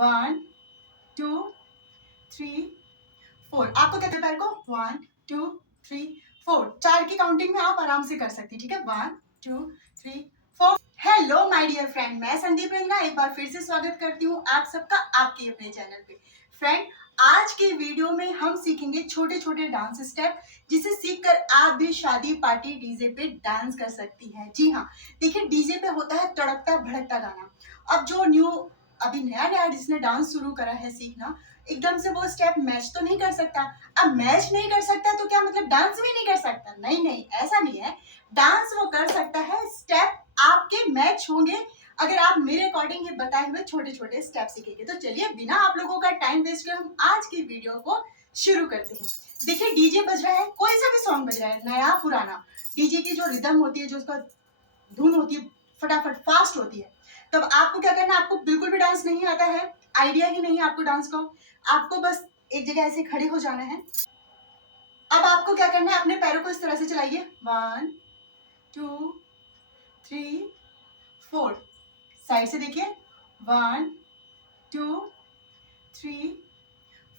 1 2 3 4। आपको कहते हैं पैर को 1 2 3 4। 4 की काउंटिंग में आप आराम से कर सकती हैं, ठीक है। 1 2 3 4। हेलो माय डियर फ्रेंड, मैं संदीप रंजना एक बार फिर से स्वागत करती हूँ आप सबका आपके अपने चैनल पे। फ्रेंड, आज के वीडियो में हम सीखेंगे छोटे छोटे डांस स्टेप, जिसे सीखकर आप भी शादी पार्टी डीजे पे डांस कर सकती हैं। जी हाँ, देखिए डीजे पे होता है तड़कता भड़कता गाना। अब जो अभी नया नया जिसने डांस शुरू करा है सीखना, एकदम से वो स्टेप मैच तो नहीं कर सकता। अब मैच नहीं कर सकता तो क्या मतलब डांस भी नहीं कर सकता? नहीं नहीं, ऐसा नहीं है। डांस वो कर सकता है, स्टेप आपके मैच होंगे अगर आप मेरे अकॉर्डिंग ये बताए हुए छोटे छोटे स्टेप सीखेंगे। तो चलिए बिना आप लोगों का टाइम वेस्ट कर हम आज की वीडियो को शुरू करते हैं। देखिए डीजे बज रहा है, कोई सा भी सॉन्ग बज रहा है, नया पुराना, डीजे की जो रिदम होती है, जो उसका धुन होती है, फटाफट फास्ट होती है। तब आपको क्या करना है, आपको बिल्कुल भी डांस नहीं आता है, आइडिया ही नहीं है आपको डांस का, आपको बस एक जगह ऐसे खड़े हो जाना है। अब आपको क्या करना है, अपने पैरों को इस तरह से चलाइए। 1 2 3 4। साइड से देखिए। 1 2 3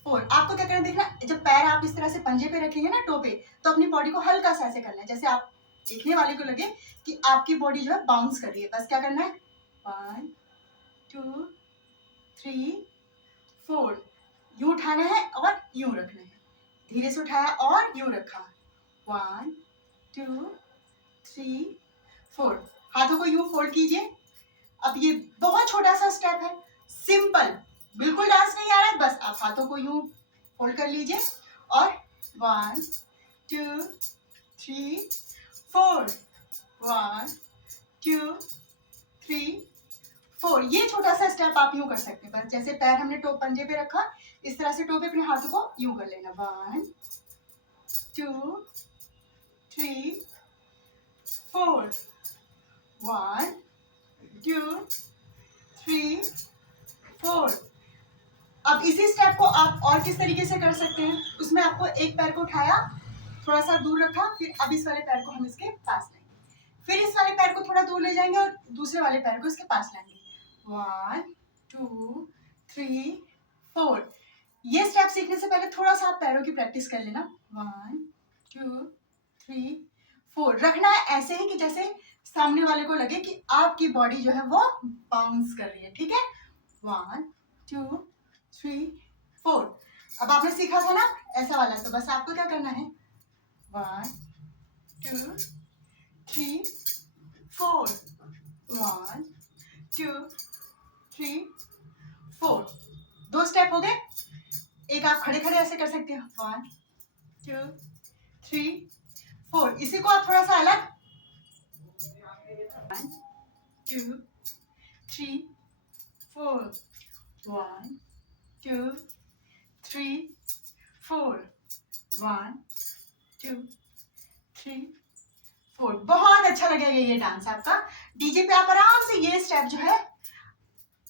4। आपको क्या करना है, देखना जब पैर आप इस तरह से पंजे पे रखेंगे ना, टो पे, तो अपनी बॉडी को हल्का सा ऐसे करना है, जैसे आप देखने वाले को लगे कि आपकी बॉडी जो है बाउंस कर रही है। बस क्या करना है, 1 2 3 4। यूं उठाना है और यूं रखना है, धीरे से उठाया और यूं रखा। 1 2 3 4। हाथों को यूं फोल्ड कीजिए। अब ये बहुत छोटा सा स्टेप है, सिंपल, बिल्कुल डांस नहीं आ रहा है, बस आप हाथों को यूं फोल्ड कर लीजिए और 1 2 3 4 1 2 3 4। ये छोटा सा स्टेप आप यूं कर सकते हैं। बस जैसे पैर हमने टो पंजे पे रखा, इस तरह से टो पे अपने हाथों को यूं कर लेना। 1 2 3 4 1 2 3 4। अब इसी स्टेप को आप और किस तरीके से कर सकते हैं, उसमें आपको एक पैर को उठाया, थोड़ा सा दूर रखा, फिर अब इस वाले पैर को हम इसके पास लाएंगे, फिर इस वाले पैर को थोड़ा दूर ले जाएंगे और दूसरे वाले पैर को इसके पास लाएंगे। 1 2 3 4। ये स्टेप सीखने से पहले थोड़ा सा आप पैरों की प्रैक्टिस कर लेना। 1 2 3 4। रखना है ऐसे ही कि जैसे सामने वाले को लगे कि आपकी बॉडी जो है वो बाउंस कर रही है, ठीक है। 1 2 3 4। अब आपने सीखा था ना ऐसा वाला, तो बस आपको क्या करना है, 1 2 3 4 1 2 3 4। दो स्टेप हो गए। एक आप खड़े खड़े ऐसे कर सकते हैं। 1 2 3 4। इसी को आप थोड़ा सा अलग, 1 2 3 4 1 2 3 4 1 2 3 4। बहुत अच्छा लगेगा ये डांस आपका। डीजे पे आप आराम से ये स्टेप जो है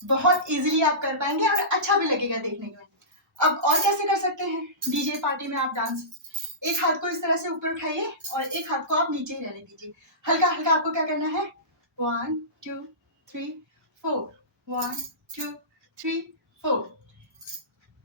बहुत इजीली आप कर पाएंगे और अच्छा भी लगेगा देखने में। अब और कैसे कर सकते हैं डीजे पार्टी में आप डांस, एक हाथ को इस तरह से ऊपर उठाइए और एक हाथ को आप नीचे ही रहने दीजिए। हल्का हल्का आपको क्या करना है, 1 2 3 4 1 2 3 4।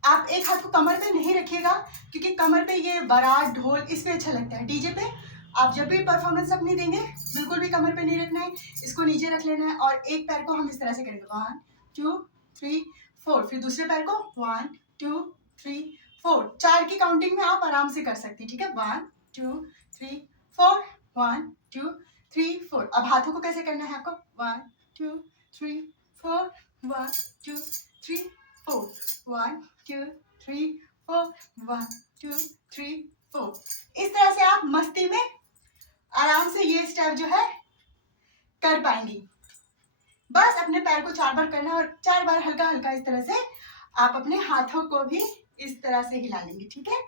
आप एक हाथ को कमर पे नहीं रखिएगा, क्योंकि कमर पे ये बारात ढोल इस पे अच्छा लगता है। डीजे पे आप जब भी परफॉर्मेंस अपनी देंगे, बिल्कुल भी कमर पे नहीं रखना है, इसको नीचे रख लेना है और एक पैर को हम इस तरह से करेंगे। 1 2 3 4। फिर दूसरे पैर को 1 2 3 4। 4 की काउंटिंग में आप आराम से कर सकती हैं, ठीक है। 1 2 3 4 1 2 3 4। अब हाथों को कैसे करना है आपको, 1 2 3 4 1 2 3 4 1 2 3 4 1 2 3 4। इस तरह से आप मस्ती में आराम से ये स्टेप जो है कर पाएंगी। बस अपने पैर को 4 बार करना है और 4 बार हल्का हल्का इस तरह से आप अपने हाथों को भी इस तरह से हिला लेंगे, ठीक है।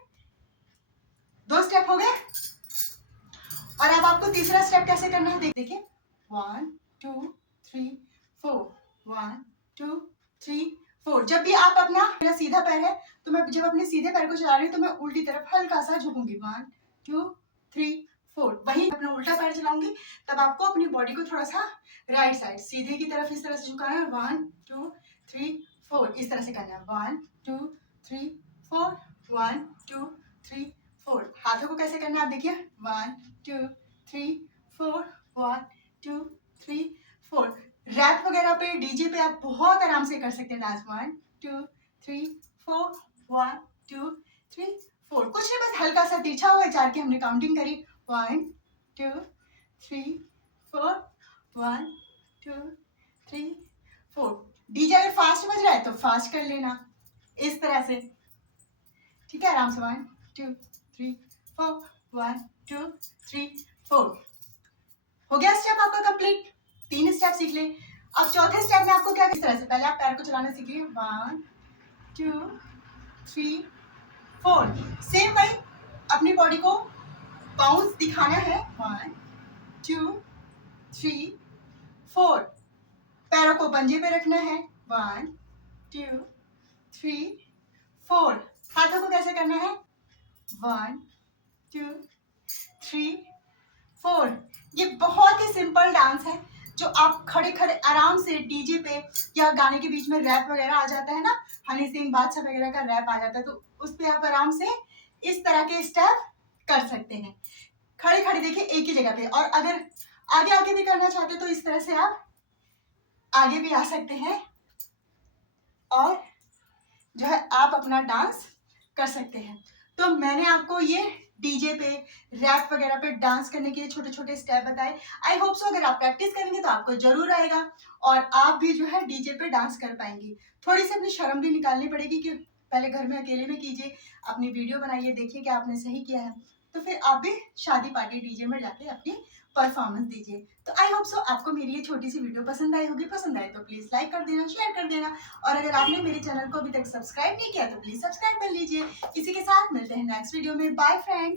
2 स्टेप हो गए। और अब आपको तीसरा स्टेप कैसे करना है देखिए। 1 2 3 4 1 2 3 4। जब भी आप अपना, मेरा सीधा पैर है तो मैं जब अपने सीधे पैर को चला रही हूँ तो मैं उल्टी तरफ हल्का सा झुकूंगी। 1 2 3 4। वहीं अपना उल्टा पैर चलाऊंगी, तब आपको अपनी बॉडी को थोड़ा सा राइट साइड सीधे की तरफ इस तरह से झुकाना है। 1 2 3 4 4 इस तरह से करना है 1 2 3 4 1 2 3 4 हाथों को कैसे करना है आप देखिए 1 2 3 4 1 2 3 4 रैप वगैरह पे डीजे पे आप बहुत आराम से कर सकते हैं डांस 1 2 3 4 1 2 3 4 कुछ नहीं बस हल्का सा तिरछा हुआ 4 की हमने काउंटिंग करी 1 2 3 4 1 2 3 4 डीजे अगर फास्ट बज रहा है तो फास्ट कर लेना इस तरह से ठीक है आराम से 1 2 3 4 1 2 3 4 हो गया स्टेप आपका कंप्लीट 3 स्टेप सीख ले अब चौथे स्टेप में आपको क्या किस तरह से पहले आप पैर को चलाना सीखिए 1 2 3 4 सेम वही अपनी बॉडी को बाउंस दिखाना है 1 2 3 4 पैरों को पंजे पे रखना है 1 2 3 4 हाथों को कैसे करना है 1 2 3 4 ये बहुत ही सिंपल डांस है जो आप खड़े खड़े आराम से डीजे पे या गाने के बीच में रैप वगैरह आ जाता है ना हनी सिंह बादशाह वगैरह का रैप आ जाता है तो उस पे आप आराम से इस तरह के स्टेप कर सकते हैं खड़े खड़े देखिए एक ही जगह पे और अगर आगे आगे भी करना चाहते तो इस तरह से आप आगे भी आ सकते हैं और जो है आप अपना डांस कर सकते हैं तो मैंने आपको ये डीजे पे रैप वगैरह पे डांस करने के लिए छोटे छोटे स्टेप बताए आई होप सो अगर आप प्रैक्टिस करेंगे तो आपको जरूर आएगा और आप भी जो है डीजे पे डांस कर पाएंगे थोड़ी सी अपनी शर्म भी निकालनी पड़ेगी कि पहले घर में अकेले में कीजिए अपनी वीडियो बनाइए देखिए कि आपने सही किया है तो फिर आप भी शादी पार्टी डीजे में जाके अपनी परफॉर्मेंस दीजिए तो आई होप सो आपको मेरी ये छोटी सी वीडियो पसंद आई होगी पसंद आए तो प्लीज लाइक कर देना शेयर कर देना और अगर आपने मेरे चैनल को अभी तक सब्सक्राइब नहीं किया तो प्लीज सब्सक्राइब कर लीजिए इसी के साथ मिलते हैं नेक्स्ट वीडियो में बाय फ्रेंड्स।